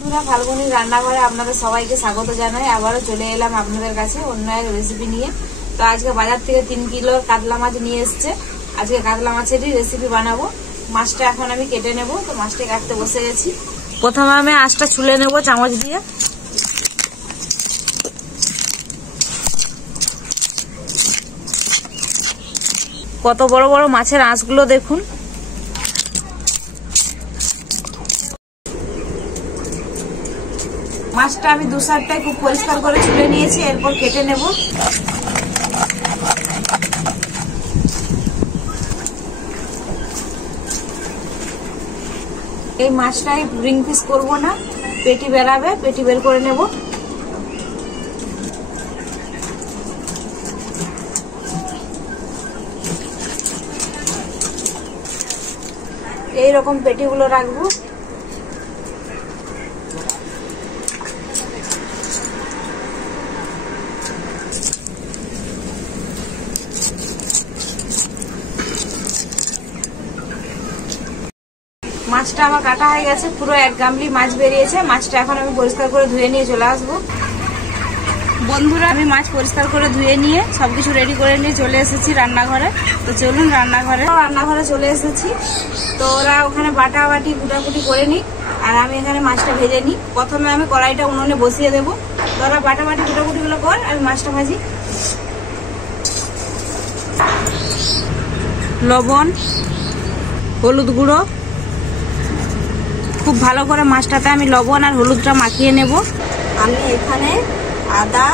বন্ধুরা, ফাল্গুনির রান্নাঘরে আপনাদের সবাইকে স্বাগত জানাই। আবারও চলে এলাম আপনাদের কাছে অন্য এক রেসিপি নিয়ে। তো আজকে বাজার থেকে 3 কিলো কাতলা মাছ নিয়ে এসছে। আজকে কাতলা মাছেরই রেসিপি বানাবো। মাছটা এখন আমি কেটে নেব। তো মাছটা কাটতে বসে গেছি। প্রথমে আমি আঁশটা ছুলে নেব চামচ দিয়ে। কত বড় বড় মাছের আঁশগুলো দেখুন। মাছটা আমি দু সাইডটাই খুব পরিষ্কার করে ছুলে নিয়েছি। এরপর কেটে নেব। এই মাছটাই রিং পিস করবো না, পেটি বেরাবে, পেটি বের করে নেব। এইরকম পেটিগুলো রাখবো। মাছটা আমার কাটা হয়ে গেছে, পুরো 1 গামলি মাছ বেরিয়েছে। মাছটা এখন আমি পরিষ্কার করে ধুয়ে নিয়ে চলে আসবো। বন্ধুরা, আমি মাছ পরিষ্কার করে ধুয়ে নিয়ে সবকিছু রেডি করে নিয়ে চলে এসেছি রান্নাঘরে। তো চলুন রান্নাঘরে চলে এসেছি। তো ওরা ওখানে বাটাবাটি কুটাকুটি করে নিই, আর আমি এখানে মাছটা ভেজে নিই। প্রথমে আমি কড়াইটা উনুনে বসিয়ে দেবো। তো ওরা বাটাবাটি কুটাকুটি গুলো কর, আমি মাছটা ভাজি। লবণ, হলুদ গুঁড়ো, খুব ভালো করে মাছটাতে আমি লবণ আর হলুদটা মাখিয়ে নেব। আমি এখানে আদা,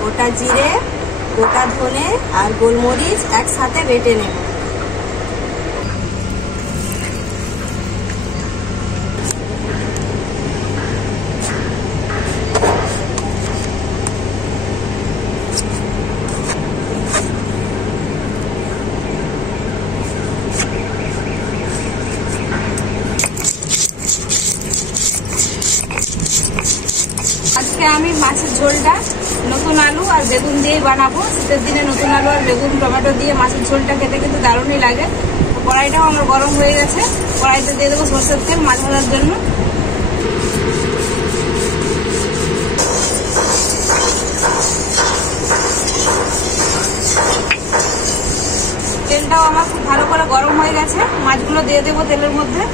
গোটা জিরে, গোটা ধনে আর গোলমরিচ একসাথে বেটে নেব। আজকে আমি মাছের ঝোলটা নতুন আলু আর বেগুন দিয়েই বানাবো। শীতের দিনে নতুন আলু আর বেগুন টমেটো দিয়ে মাছের ঝোলটা খেতে কিন্তু দারুণই লাগে। কড়াইটাও আমার গরম হয়ে গেছে। কড়াইতে দিয়ে দেবো সরষের তেল মাছ ভাজার জন্য। তেলটাও আমার খুব ভালো করে গরম হয়ে গেছে। মাছগুলো দিয়ে দেবো তেলের মধ্যে।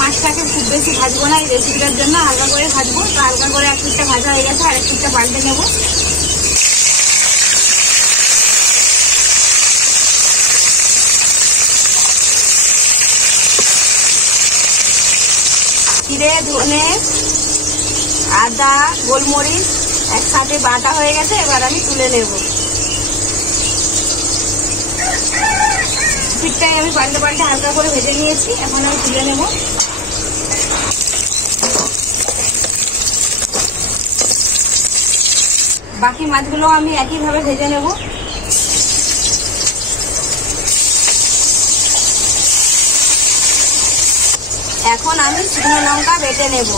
মাছটাকে খুব বেশি ভাজবো না এই রেসিপিটার জন্য, হালকা করে ভাজবো। তো হালকা করে এক পিঠটা ভাজা হয়ে গেছে, আরেক পিঠটা পাল্টে নেব। জিরে, ধনে, আদা, গোলমরিচ একসাথে বাটা হয়ে গেছে। এবার আমি তুলে নেব। পিঠটাই আমি পাল্টে পাল্টে হালকা করে ভেজে নিয়েছি। এখন আমি তুলে নেব। বাকি মাছগুলো আমি একইভাবে ভেজে নেব। এখন আমি শুকনো লঙ্কা বেটে নেব।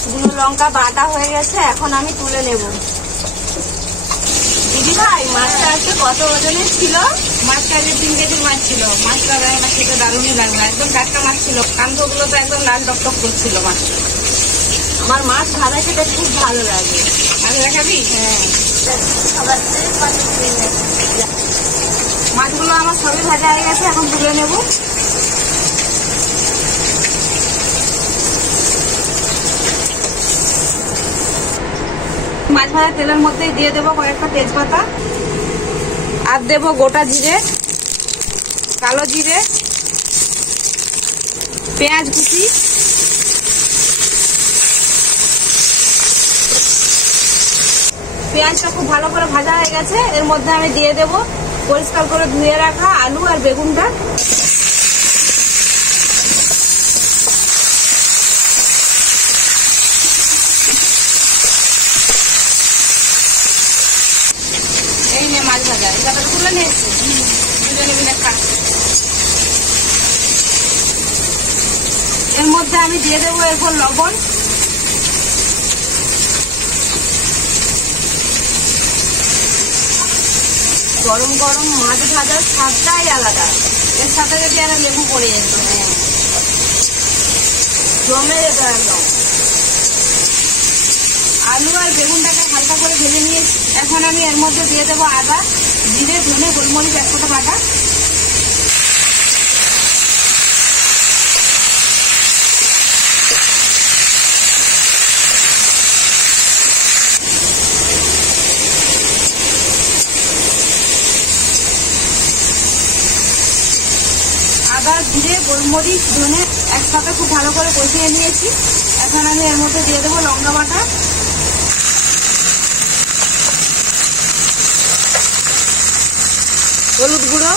শুকনো লঙ্কা বাটা হয়ে গেছে, এখন আমি তুলে নেব। দিদি ভাই, মাছটা আজকে কত ওজনের ছিল? মাছটা আজকে 3 কেজির মাছ ছিল। মাছটা রান্না খেতে দারুণই লাগলো। একদম টাটকা মাছ ছিল। কাণ্ডগুলো তো একদম লাল টকটক করছিল মাছটা। আমার মাছ ভাজা খেতে খুব ভালো লাগে। আগে দেখাবি? হ্যাঁ, মাছগুলো আমার সবই ভাজা হয়ে গেছে। এখন তুলে নেব। মাছ ভাজা তেলের মধ্যেই দিয়ে দেবো কয়েকটা তেজপাতা, আর দেবো গোটা জিরে, কালো জিরে, পেঁয়াজ কুচি, পেঁয়াজটা খুব ভালো করে ভাজা হয়ে গেছে। এর মধ্যে আমি দিয়ে দেব পরিষ্কার করে ধুয়ে রাখা আলু আর বেগুনটা। এই নে মাছ ভাজা, এটা তুলে নিয়ে এসছি, দুজনে মিলে খা। এর মধ্যে আমি দিয়ে দেবো এরপর লবণ, গরম গরম মাছ ভাজার স্বাদটাই আলাদা। এর সাথে যদি একটা লেবু পড়ে যেত, জমে যেত একদম। আলু আর বেগুনটাকে হালকা করে ভেজে নিয়েছি। এখন আমি এর মধ্যে দিয়ে দেবো আদা, জিরে, ধনে, গোলমরিচ একসাথে বাটা। আদা, জিরে, গোলমরিচ, ধনে একসাথে খুব ভালো করে কষিয়ে নিয়েছি। এখন আমি এর মধ্যে দিয়ে দেবো লঙ্কা বাটা, হলুদ গুঁড়ো,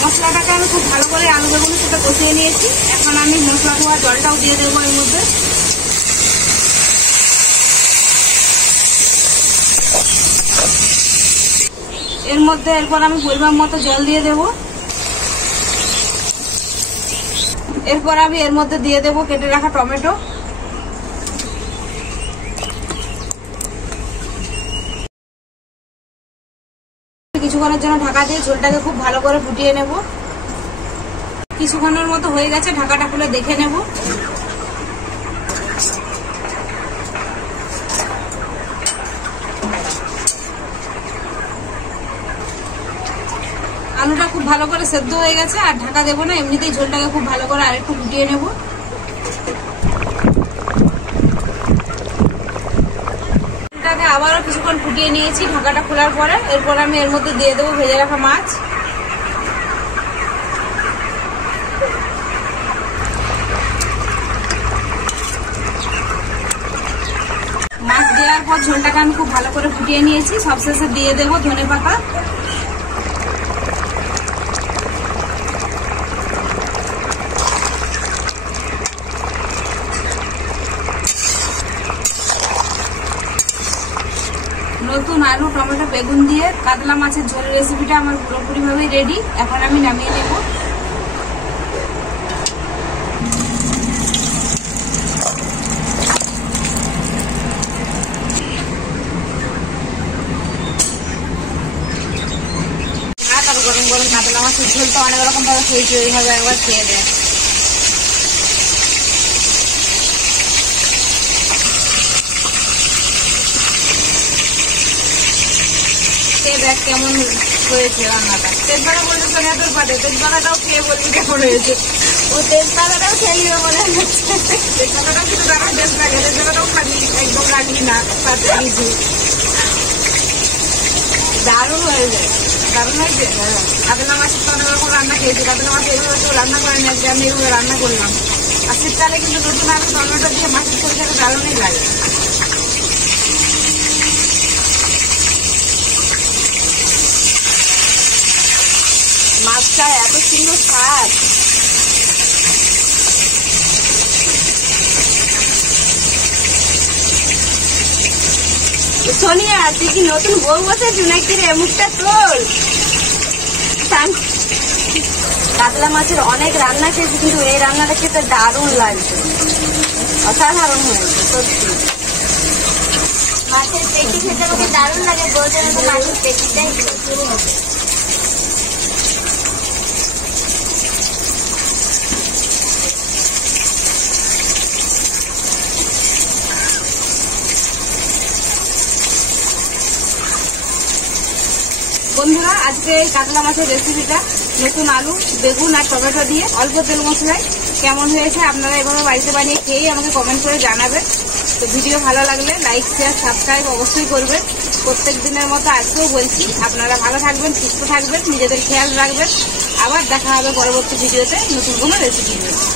মশলাটাকে আমি খুব ভালো করে আলু বেগুনের সাথে কষিয়ে নিয়েছি। এখন আমি মশলা ধোয়া জলটাও দিয়ে দেবো এর মধ্যে। এর মধ্যে এরপর আমি পরিমাণ মতো জল দিয়ে দেব। এরপর আমি এর মধ্যে দিয়ে দেব কেটে রাখা টমেটো। কিছুক্ষণের জন্য ঢাকা দিয়ে ঝোলটাকে খুব ভালো করে ফুটিয়ে নেব। কিছুক্ষণের মতো হয়ে গেছে, ঢাকাটা খুলে দেখে নেব। আলুটা খুব ভালো করে সেদ্ধ হয়ে গেছে, আর ঢাকা দেবো না, এমনিতেই ঝোলটাকে খুব ভালো করে আরেকটু ফুটিয়ে নেব। ঝোলটাকে আবারও কিছুক্ষণ ফুটিয়ে নিয়েছি ঢাকাটা খোলার পরে। এরপর আমি এর মধ্যে দিয়ে দেবো ভেজে রাখা মাছ। মাছ দেওয়ার পর ঝোলটাকে আমি খুব ভালো করে ফুটিয়ে নিয়েছি। সবশেষে দিয়ে দেবো ধনে পাতা। নতুন আলু, টমেটো, বেগুন দিয়ে কাতলা মাছের ঝোল রেসিপিটা আমার পুরোপুরি ভাবে রেডি। এখন আমি নামিয়ে নেব। ভাত আর গরম গরম কাতলা মাছের ঝোল তো অনেক রকম ভাবে খেয়েছি, ওইভাবে একবার খেয়ে দেয়। দেখ কেমন হয়েছে রান্নাটা। তেজপাতা বলতে সোনিয়া পাতে, তেজপাতাটাও খেয়ে বলবি কেমন হয়েছে। ও তেজপাতাটাও খেলিও মনে হচ্ছে। তেজপাতাটাও কিন্তু রাখার টেস্ট লাগে, তেজপাতাটাও খাবি, একদম রাখবি না তাতে কিছু। দারুণ হয়েছে, দারুণ হয়েছে। কাতলা মাছের তো অনেক রকম রান্না খেয়েছি, কাতলা মাছ এইভাবে তো রান্না করেনি, আজকে আমি এইভাবে রান্না করলাম। আর শীতকালে কিন্তু নতুন আলু টমেটো দিয়ে মাছের ঝোল খেতে দারুণই লাগে। মাছটা এত সুন্দর স্বাদ। সোনিয়া, তুই কি নতুন বউ বসেছি নাকি রে? মুখটা তোল। কাতলা মাছের অনেক রান্না খেয়েছি, কিন্তু এই রান্নাটা খেতে দারুণ লাগছে, অসাধারণ হয়েছে সত্যি। মাছের পেটি খেতে আমাকে দারুণ লাগে, বলতে মাছের পেটিটাই। বন্ধুরা, আজকে এই কাতলা মাছের রেসিপিটা নতুন আলু, বেগুন আর টমেটো দিয়ে অল্প তেল মশলায় কেমন হয়েছে আপনারা এভাবে বাড়িতে বানিয়ে খেয়েই আমাকে কমেন্ট করে জানাবেন। তো ভিডিও ভালো লাগলে লাইক শেয়ার সাবস্ক্রাইব অবশ্যই করবেন। প্রত্যেক দিনের মতো আজকেও বলছি, আপনারা ভালো থাকবেন, সুস্থ থাকবেন, নিজেদের খেয়াল রাখবেন। আবার দেখা হবে পরবর্তী ভিডিওতে নতুন কোনো রেসিপি নিয়ে।